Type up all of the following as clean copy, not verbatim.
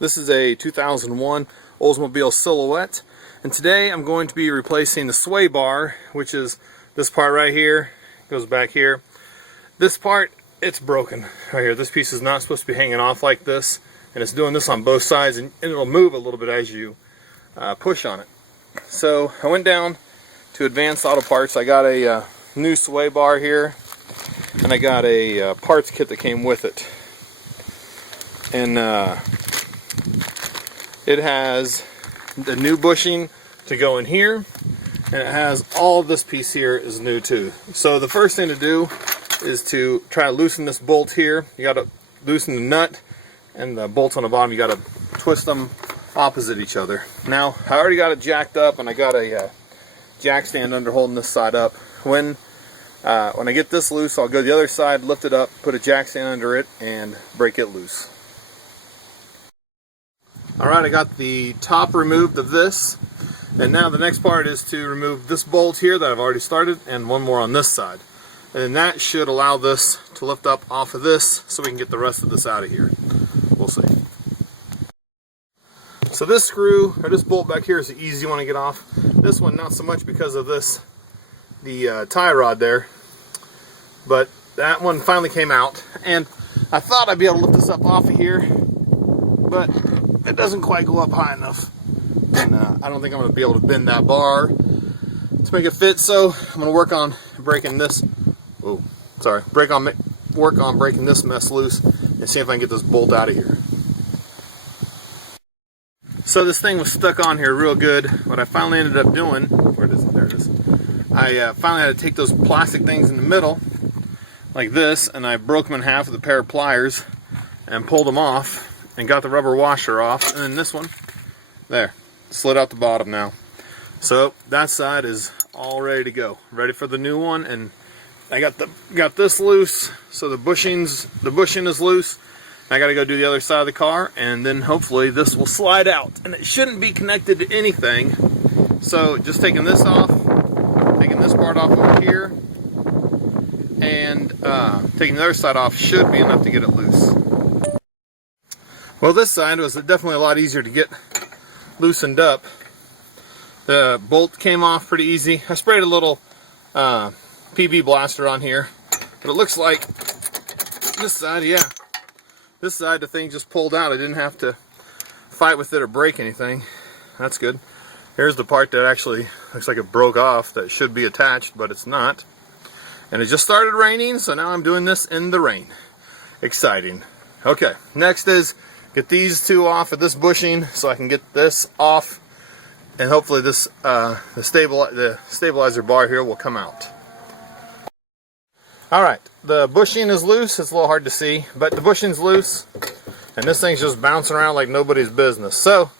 This is a 2001 Oldsmobile Silhouette, and today I'm going to be replacing the sway bar, which is this part right here. Goes back here. This part, it's broken right here. This piece is not supposed to be hanging off like this, and it's doing this on both sides, and it'll move a little bit as you push on it. So I went down to Advanced Auto Parts. I got a new sway bar here, and I got a parts kit that came with it. And it has the new bushing to go in here, and it has all of this piece here is new too. So the first thing to do is to try to loosen this bolt here. You got to loosen the nut and the bolts on the bottom. You got to twist them opposite each other. Now I already got it jacked up, and I got a jack stand under holding this side up. When I get this loose, I'll go to the other side, lift it up, put a jack stand under it, and break it loose. Alright, I got the top removed of this, and now the next part is to remove this bolt here that I've already started, and one more on this side. And then that should allow this to lift up off of this so we can get the rest of this out of here. We'll see. So this screw, or this bolt back here, is the easy one to get off. This one not so much because of this, the tie rod there, but that one finally came out, and I thought I'd be able to lift this up off of here, but it doesn't quite go up high enough, and I don't think I'm going to be able to bend that bar to make it fit. So I'm going to work on breaking this. Oh, sorry. Work on breaking this mess loose and see if I can get this bolt out of here. So this thing was stuck on here real good. What I finally ended up doing, where it is? There it is. I finally had to take those plastic things in the middle, like this, and I broke them in half with a pair of pliers and pulled them off. And got the rubber washer off, and then this one, there, slid out the bottom now. So that side is all ready to go, ready for the new one. And I got this loose, so the bushing is loose. I got to go do the other side of the car, and then hopefully this will slide out. And it shouldn't be connected to anything. So just taking this off, taking this part off over here, and taking the other side off should be enough to get it loose. Well, this side was definitely a lot easier to get loosened up. The bolt came off pretty easy. I sprayed a little PB blaster on here, but it looks like this side, yeah, this side the thing just pulled out. I didn't have to fight with it or break anything. That's good. Here's the part that actually looks like it broke off that should be attached, but it's not. And it just started raining, so now I'm doing this in the rain. Exciting. Okay, next is get these two off of this bushing so I can get this off, and hopefully this the stabilizer bar here will come out. Alright, the bushing is loose. It's a little hard to see, but the bushing's loose, and this thing's just bouncing around like nobody's business. So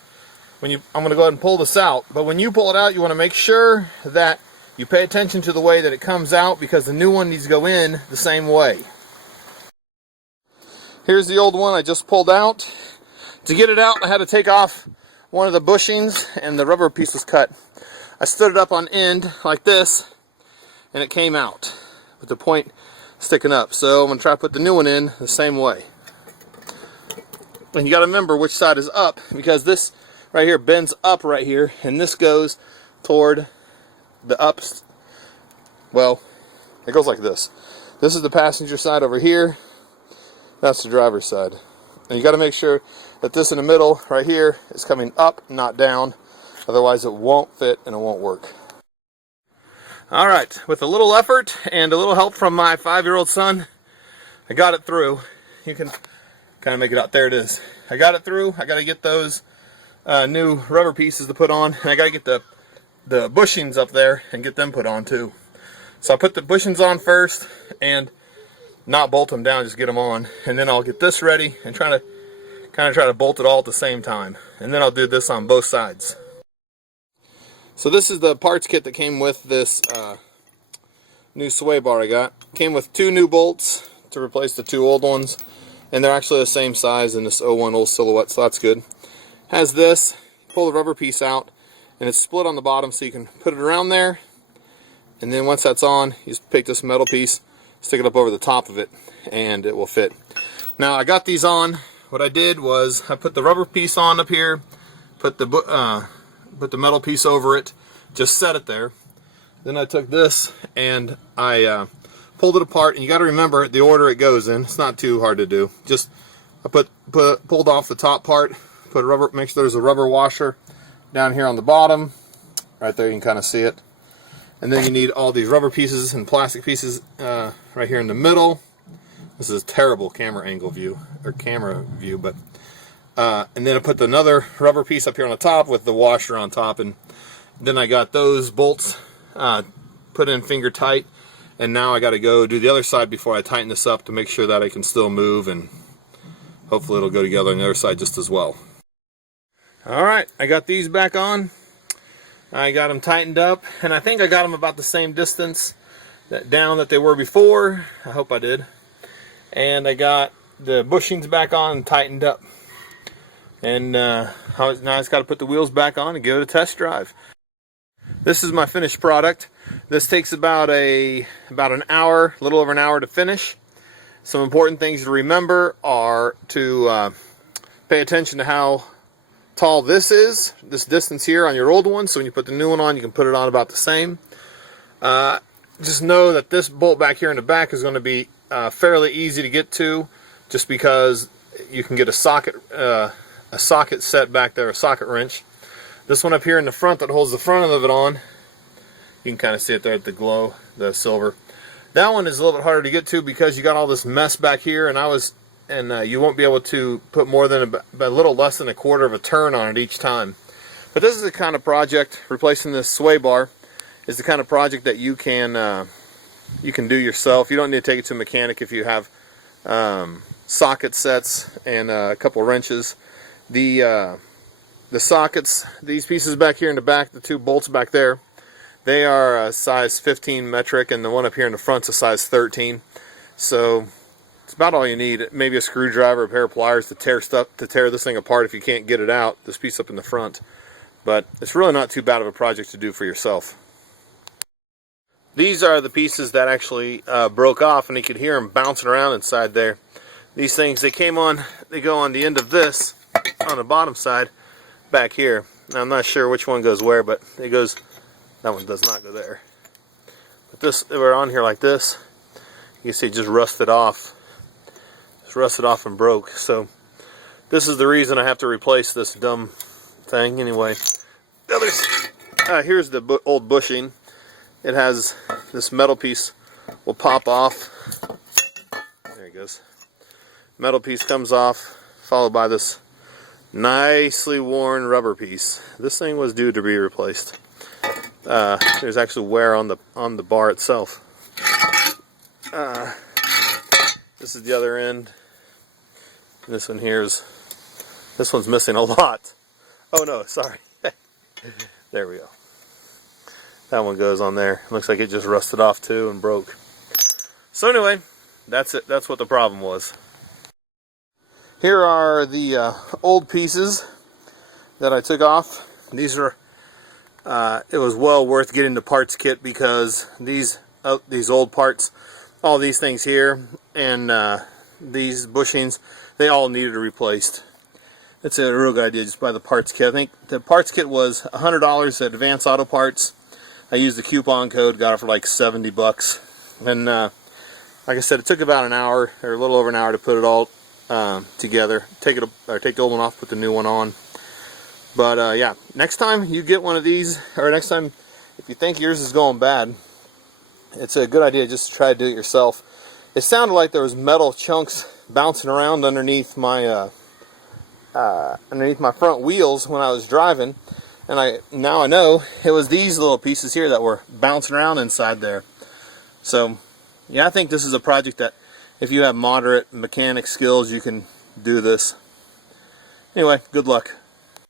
I'm going to go ahead and pull this out, but when you pull it out, you want to make sure that you pay attention to the way that it comes out, because the new one needs to go in the same way. Here's the old one I just pulled out. To get it out, I had to take off one of the bushings, and the rubber piece was cut. I stood it up on end like this, and it came out with the point sticking up. So I'm going to try to put the new one in the same way. And you got to remember which side is up, because this right here bends up right here, and this goes toward the ups. Well, it goes like this. This is the passenger side over here. That's the driver's side. And you got to make sure that this in the middle right here is coming up, not down. Otherwise it won't fit and it won't work. Alright, with a little effort and a little help from my 5-year-old son, I got it through. You can kind of make it out. There it is. I got it through. I got to get those new rubber pieces to put on. And I got to get the bushings up there and get them put on too. So I put the bushings on first and not bolt them down, just get them on, and then I'll get this ready and try to bolt it all at the same time, and then I'll do this on both sides. So this is the parts kit that came with this new sway bar I got. Came with 2 new bolts to replace the 2 old ones, and they're actually the same size in this 01 old Silhouette, so that's good. Has this, pull the rubber piece out, and it's split on the bottom, so you can put it around there, and then once that's on, you just pick this metal piece, stick it up over the top of it, and it will fit. Now I got these on what I did was I put the rubber piece on up here, put the metal piece over it, just set it there. Then I took this and I pulled it apart, and you got to remember the order it goes in. It's not too hard to do. Just I pulled off the top part, put a rubber, make sure there's a rubber washer down here on the bottom. Right there, you can kind of see it. And then you need all these rubber pieces and plastic pieces right here in the middle. This is a terrible camera view, but and then I put another rubber piece up here on the top with the washer on top, and then I got those bolts put in finger tight, and now I got to go do the other side before I tighten this up to make sure that I can still move, and hopefully it'll go together on the other side just as well. Alright, I got these back on. I got them tightened up, and I think I got them about the same distance down that they were before. I hope I did. And I got the bushings back on and tightened up. And now I just got to put the wheels back on and give it a test drive. This is my finished product. This takes about an hour, a little over an hour to finish. Some important things to remember are to pay attention to how tall this is, this distance here on your old one, so when you put the new one on, you can put it on about the same. Just know that this bolt back here in the back is going to be fairly easy to get to, just because you can get a socket set back there, a socket wrench. This one up here in the front that holds the front of it on, you can kind of see it there at the glow, the silver. That one is a little bit harder to get to because you got all this mess back here, and you won't be able to put more than a little less than a quarter of a turn on it each time. But this is the kind of project, replacing this sway bar is the kind of project that you can do yourself. You don't need to take it to a mechanic if you have socket sets and a couple wrenches. The sockets, these pieces back here in the back, the two bolts back there, they are a size 15 metric, and the one up here in the front's a size 13. So it's about all you need. Maybe a screwdriver, a pair of pliers to tear this thing apart if you can't get it out, this piece up in the front. But it's really not too bad of a project to do for yourself. These are the pieces that actually broke off, and you could hear them bouncing around inside there. These things, they go on the end of this, on the bottom side, back here. Now, I'm not sure which one goes where, but it goes, that one does not go there. But this, we're on here like this, you can see it just rusted off. Rusted off and broke. So this is the reason I have to replace this dumb thing. Anyway, here's the old bushing. It has this metal piece will pop off. There it goes. Metal piece comes off, followed by this nicely worn rubber piece. This thing was due to be replaced. There's actually wear on the bar itself. This is the other end. This one this one's missing a lot. Oh no, sorry. There we go. That one goes on there. Looks like it just rusted off too and broke. So anyway, that's it. That's what the problem was. Here are the old pieces that I took off. These are, it was well worth getting the parts kit, because these old parts, all these things here and these bushings, they all needed replaced. It's a real good idea, just buy the parts kit. I think the parts kit was $100 at Advance Auto Parts. I used the coupon code, got it for like 70 bucks. And like I said, it took about an hour, or a little over an hour, to put it all together. Take the old one off, put the new one on. But yeah, next time you get one of these, or next time if you think yours is going bad, it's a good idea just to try to do it yourself. It sounded like there was metal chunks bouncing around underneath my front wheels when I was driving, and now I know it was these little pieces here that were bouncing around inside there. So yeah, I think this is a project that if you have moderate mechanic skills, you can do this. Anyway, good luck.